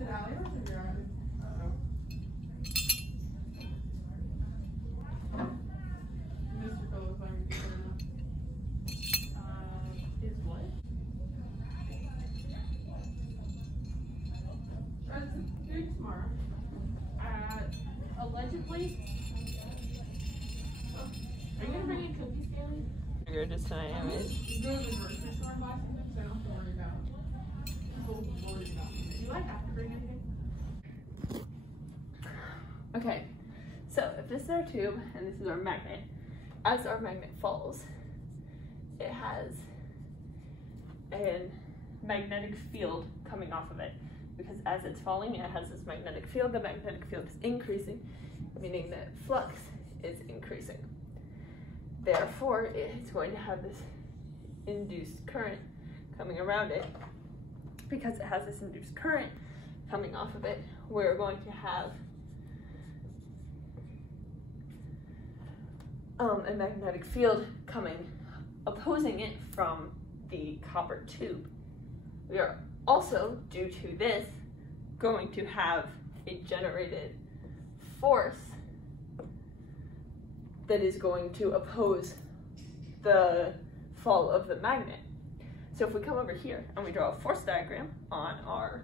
it Allie or is it your Allie? Mr. Phillips on your computer now. Is what? It's due tomorrow. Allegedly. Oh. Are you gonna bring in cookies, Kaylee? You're just tonight, anyways. You go to the grocery store and buy something, so I don't have to worry about people worried about me. Do you like have to bring anything? Okay, so if this is our tube and this is our magnet, as our magnet falls, it has a magnetic field coming off of it. Because as it's falling, it has this magnetic field. The magnetic field is increasing, meaning that flux is increasing. Therefore, it's going to have this induced current coming around it. Because it has this induced current coming off of it, we're going to have a magnetic field opposing it from the copper tube. We are also, due to this, going to have a generated force that is going to oppose the fall of the magnet. So if we come over here and we draw a force diagram on our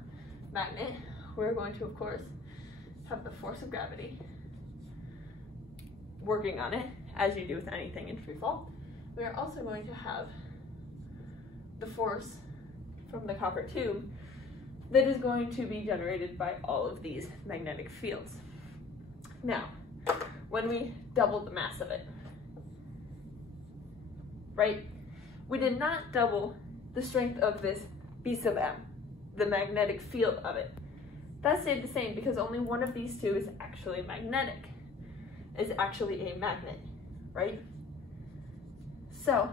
magnet, we're going to, of course, have the force of gravity working on it, as you do with anything in free fall. We are also going to have the force from the copper tube that is going to be generated by all of these magnetic fields. Now, when we double the mass of it, right, we did not double the strength of this B sub m, the magnetic field of it. That stayed the same because only one of these two is actually magnetic, is actually a magnet, right? So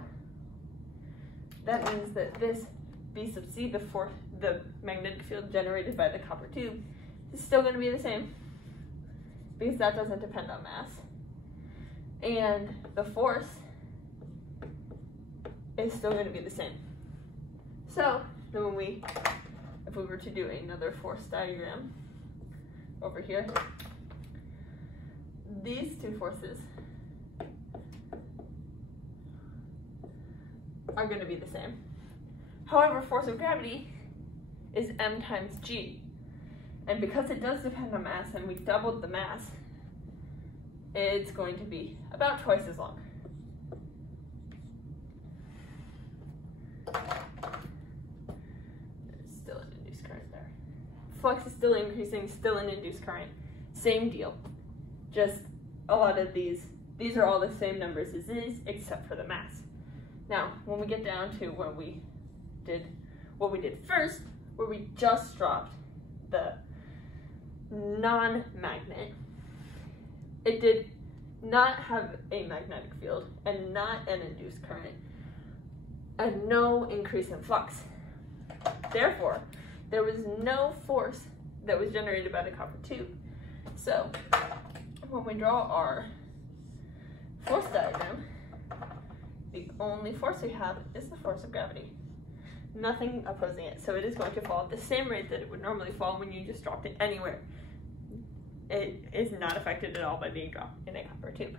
that means that this B sub c, the magnetic field generated by the copper tube, is still going to be the same because that doesn't depend on mass. And the force is still going to be the same. So then if we were to do another force diagram over here, these two forces are going to be the same. However, force of gravity is m times g. And because it does depend on mass and we doubled the mass, it's going to be about twice as long. There's still an induced current there. Flux is still increasing, still an induced current. Same deal. Just a lot of these are all the same numbers as is, except for the mass. Now, when we get down to what we did first, where we just dropped the non-magnet, it did not have a magnetic field and not an induced current and no increase in flux. Therefore, there was no force that was generated by the copper tube. So when we draw our force diagram, the only force we have is the force of gravity. Nothing opposing it. So it is going to fall at the same rate that it would normally fall when you just dropped it anywhere. It is not affected at all by being dropped in a copper tube.